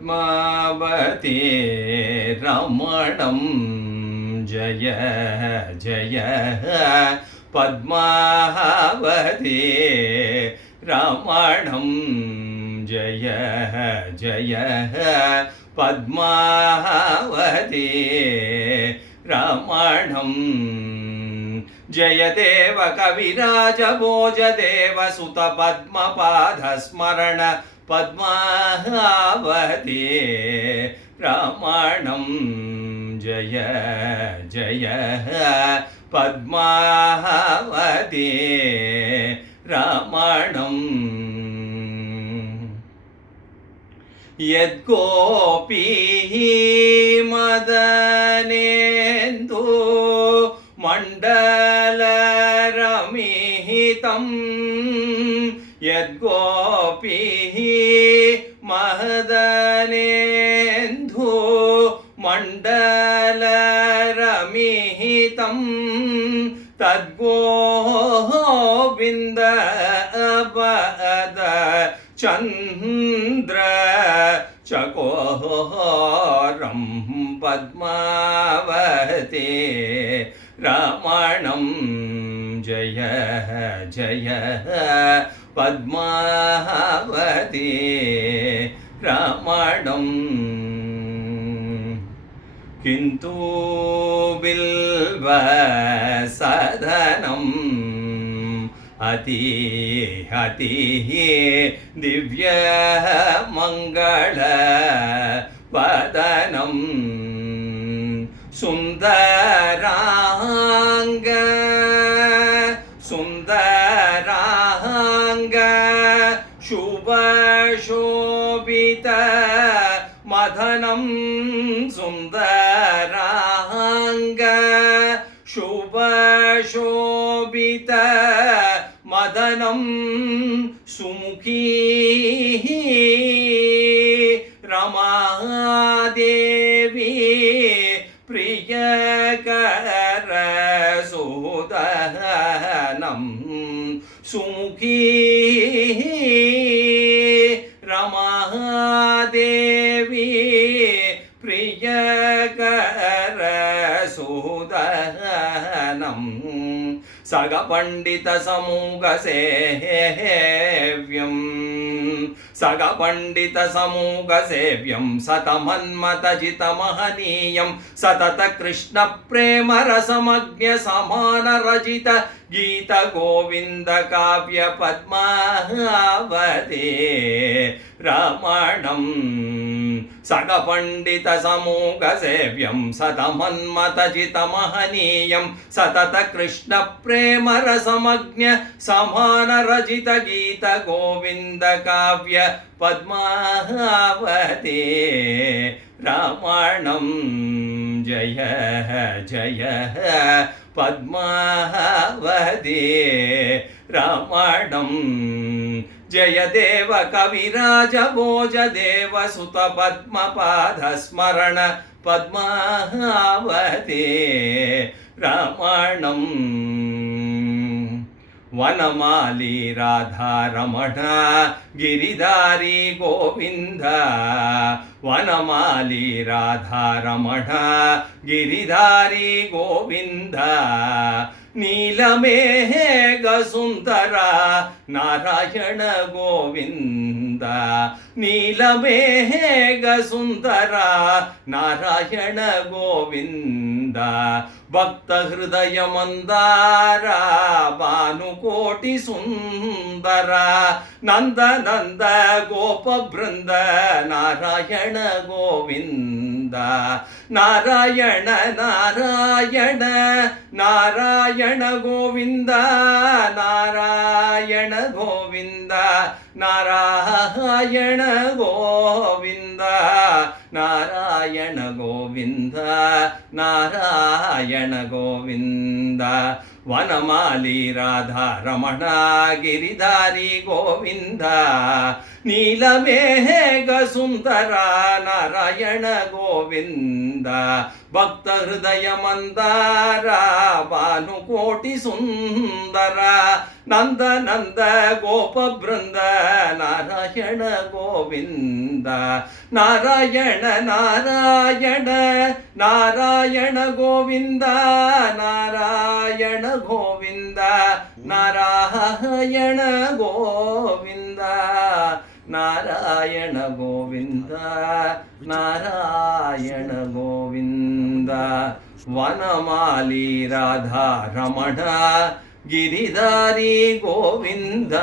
पद्मावती रमणं जय जय पद्मावती रमणं जय जय पद्मावती रमणं जयदेव कविराज भोजदेव सुत पद्मपादस्मरण पद्मावती रमणं जय जय पद्मावती रमणं यद्गोपीः मदनेन्दु मण्डलरमिहितं यद्गोपीः महदनेन्दु मण्डलरमिहितं तद्गोविन्द अपद चन्द्र चकोरं पद्मावती रमणं जय जय पद्मावती रमणं किन्तु बिल्वसदनम् अति अति दिव्यमङ्गलवदनं सुन्दरांग सुन्दरांग शुभशोभित मदनं सुन्दरांग शुभशोभित मदनं सुमुखी रमादेवी प्रियकरसुदनं सुमुखी रमादेवी प्रियकरसुदनं सगपण्डितसमूगसेव्यं सगपण्डितसमूगसेव्यं सतमन्मतजितमहनीयं सततकृष्णप्रेमरसमज्ञसमानरचित गीतगोविन्दकाव्यपद्मावती रमणं सगपण्डितसमूगसेव्यं सतमन्मतजितमहनीयं सततकृष्णप्रेमरसमज्ञसमानरचित गीतगोविन्दकाव्यपद्मावती रमणं जय जय पद्मावती रमणं जयदेव कविराज भोजदेव सुत पद्मपादस्मरण पद्मावती रमणं वनमाली राधारमण गिरिधारी गोविन्द वनमाली राधारमण गिरिधारी गोविन्द नीलमेघसुन्दर नारायण गोविन्द नीलमेघसुन्दर नारायण गोविन्द भक्तहृदयमन्दार भानुकोटिसुन्दर नन्दनन्द गोपवृन्द नारायण गोविन्द नारायण नारायण नारायण गोविन्द नारायण गोविन्द नारायण गोविन्द नारायण गोविन्द नारायण गोविन्द ವನಮಾಲಿ ರಾಧಾ ರಮಣ ಗಿರಿಧಾರಿ ಗೋವಿಂದ ನೀಲಮೇಘ ಸುಂದರ ನಾರಾಯಣ ಗೋವಿಂದ ಭಕ್ತ ಹೃದಯ ಮಂದಾರ ಭಾನುಕೋಟಿ ಸುಂದರ ನಂದ ನಂದ ಗೋಪ ಬೃಂದ ನಾರಾಯಣ ಗೋವಿಂದ ನಾರಾಯಣ ನಾರಾಯಣ ನಾರಾಯಣ ಗೋವಿಂದ ನಾರಾಯಣ ಗೋವಿಂದ ನಾರಾಯಣ ಗೋವಿಂದ ನಾರಾಯಣ ಗೋವಿಂದ ನಾರಾಯಣ ಗೋವಿಂದ ವನಮಾಲಿ ರಾಧಾ ರಮಣ ಗಿರಿಧಾರಿ ಗೋವಿಂದ